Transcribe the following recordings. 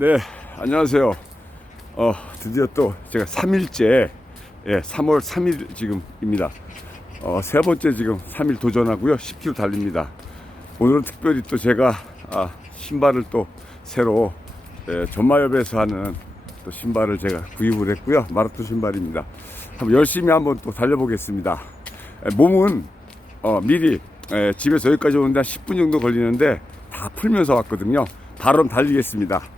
네, 안녕하세요. 어, 드디어 또 제가 3일째, 예, 3월 3일 지금입니다. 어, 세 번째 지금 3일 도전하고요. 10km 달립니다. 오늘은 특별히 또 제가 아, 신발을 또 새로 예, 전마협에서 하는 또 신발을 제가 구입을 했고요. 마라톤 신발입니다. 한번 열심히 한번 또 달려보겠습니다. 예, 몸은 어, 미리 예, 집에서 여기까지 오는데 한 10분 정도 걸리는데 다 풀면서 왔거든요. 바로 달리겠습니다.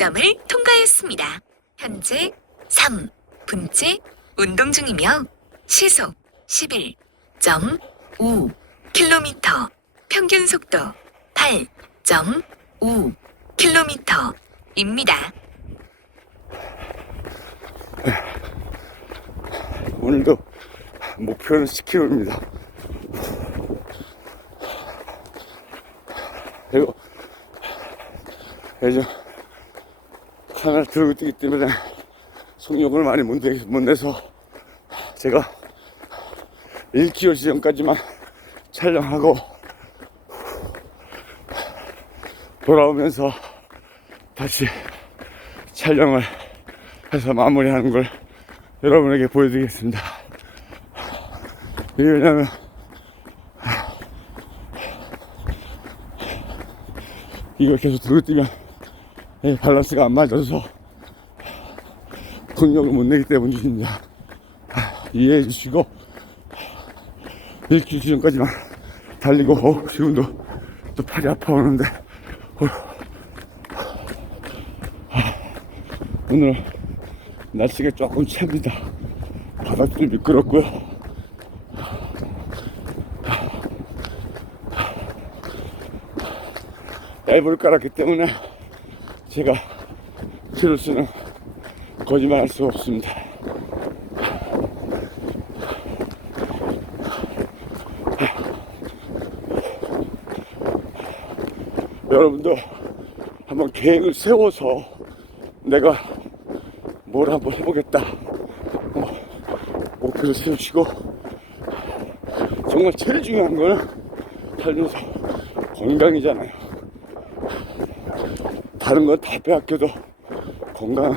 지점을 통과했습니다. 현재 3분째 운동 중이며 시속 11.5 킬로미터 평균 속도 8.5 킬로미터입니다. 오늘도 목표는 10km입니다. 그리고 요즘 카메라 들고 뛰기 때문에 속력을 많이 못, 내, 못 내서 제가 1km 지점까지만 촬영하고 돌아오면서 다시 촬영을 해서 마무리하는 걸 여러분에게 보여드리겠습니다. 왜냐면, 이걸 계속 들고 뛰면, 이 밸런스가 안 맞아서, 동력을 못 내기 때문입니다. 이해해 주시고, 1km 지점까지만 달리고, 어, 지금도 또 팔이 아파오는데, 어. 오늘 날씨가 조금 찹니다. 바닥도 미끄럽고요. 얇을 깔았기 때문에 제가 트로스는 거짓말 할 수 없습니다. 여러분도 한번 계획을 세워서 내가 뭘 한번 해보겠다. 어, 목표를 세우시고 정말 제일 중요한 거는 살면서 건강이잖아요. 다른 건 다 빼앗겨도 건강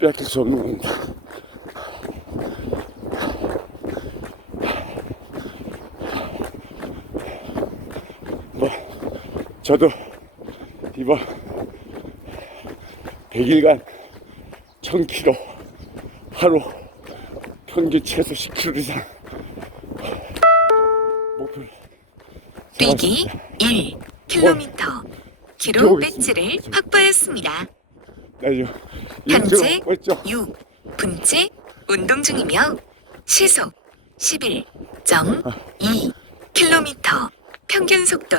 빼앗길 수 없는 겁니다. 뭐, 저도 이번 100일간 1000km 하루 평균 최소 10km 이상 목표를 뛰 기 1km 기록 뛰어오겠습니다. 배지를 확보했습니다. 현재 멋져 6분째 운동 중이며 시속 11.2km 평균 속도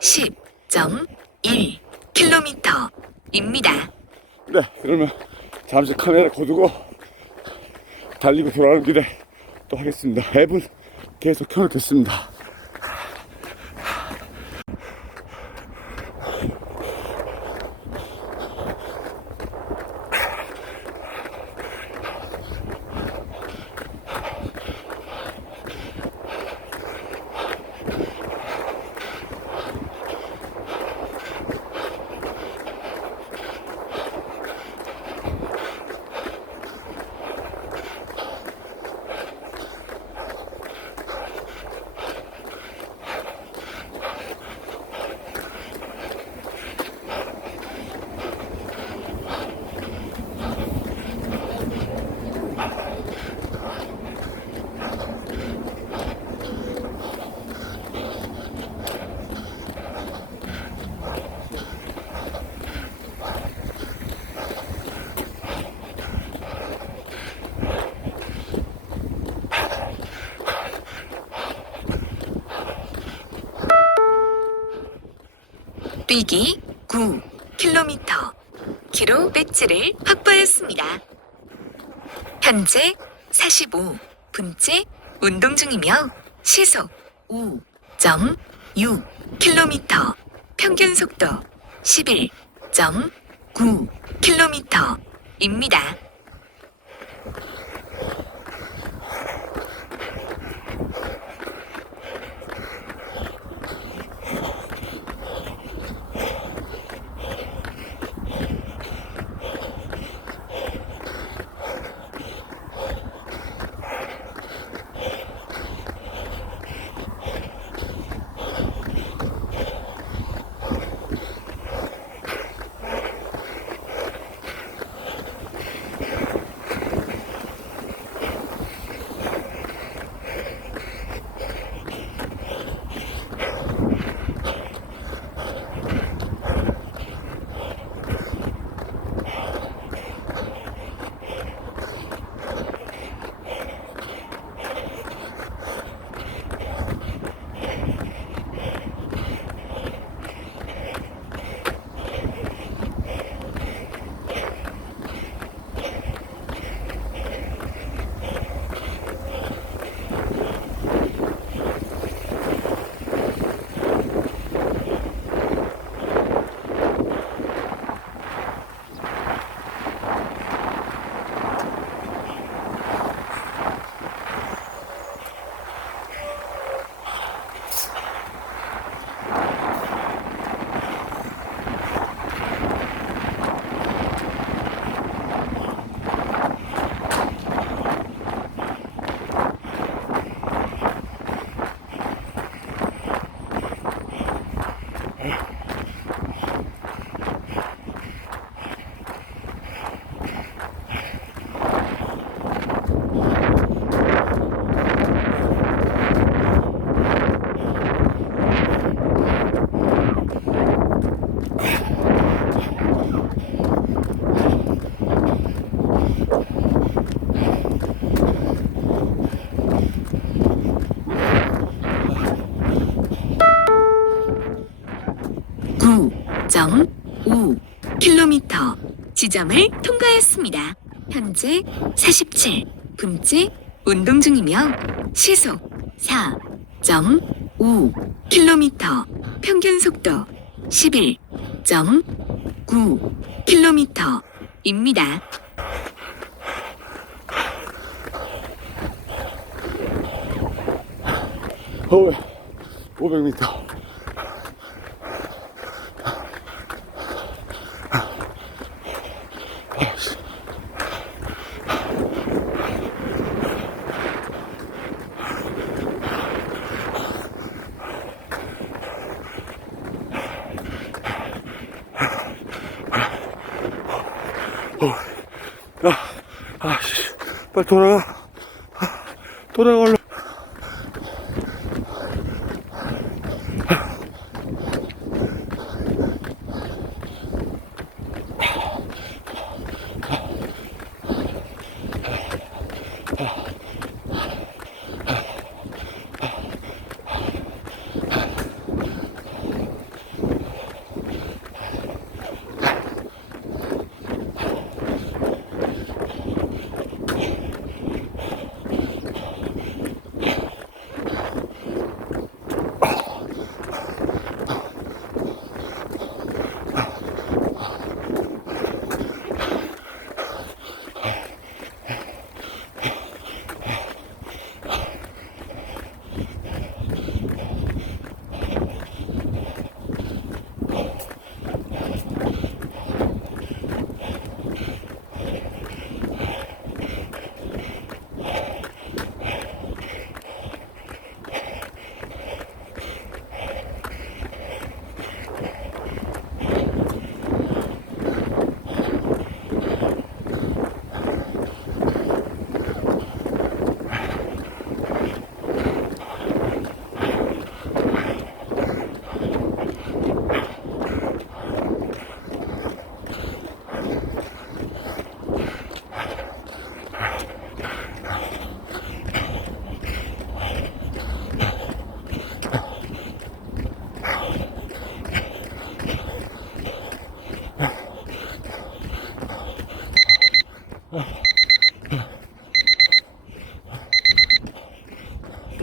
10.1km입니다. 네 그러면 잠시 카메라 거두고 달리고 돌아오는 길에 또 하겠습니다 앱은 계속 켜놓겠습니다 뛰기 9km 기록 배지를 확보했습니다. 현재 45분째 운동 중이며 시속 5.6km 평균 속도 11.9km입니다. 점 5km 지점을 통과했습니다. 현재 47분째 운동 중이며 시속 4.5km 평균 속도 11.9km입니다. 어, 500m. 아, 아씨, 빨리 돌아가. 아, 돌아가.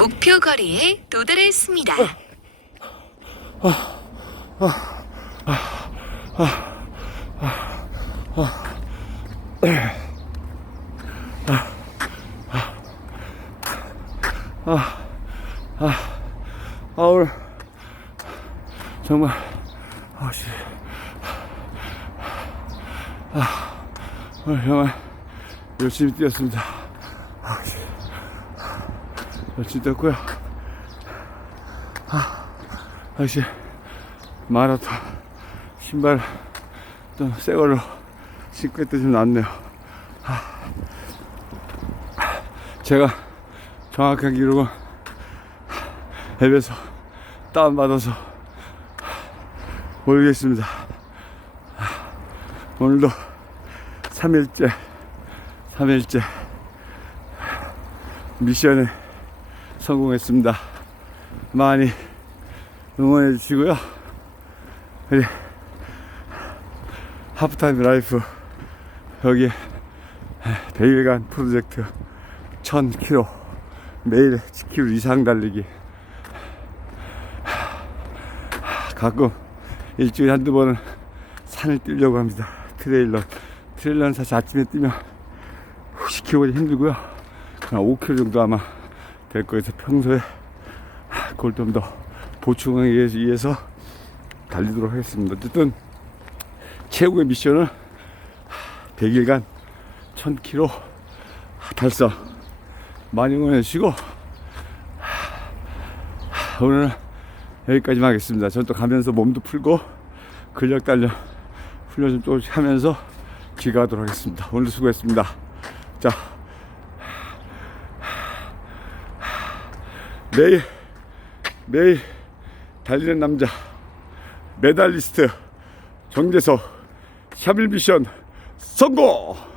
목표 거리에 도달했습니다. 아, 오늘 정말, 아 씨. 아, 오늘 정말 열심히 뛰었습니다. 열심히 뛰었고요. 아, 아씨. 마라톤 신발 좀 새 걸로 신고 했더니 좀 낫네요. 아, 제가 정확한 기록은 앱에서 다운받아서 모르겠습니다. 오늘도 3일째, 3일째 미션에 성공했습니다. 많이 응원해 주시고요. 우리 하프타임 라이프 여기 100일간 프로젝트 1000km 매일 10km 이상 달리기 가끔 일주일에 한두 번은 산을 뛰려고 합니다. 트레일러. 트레일러는 사실 아침에 뛰면 10km 힘들고요. 한 5km 정도 아마 될 거여서 평소에 그걸 좀 더 보충하기 위해서- 달리도록 하겠습니다. 어쨌든 최고의 미션은 100일간 1000km 달성 많이 응원해 주시고 오늘은 여기까지만 하겠습니다. 저는 또 가면서 몸도 풀고 근력 단련 훈련 좀 조금씩 하면서 귀가하도록 하겠습니다. 오늘도 수고했습니다. 자, 매일 매일 달리는 남자 메달리스트 정재석 샤빌 미션 성공!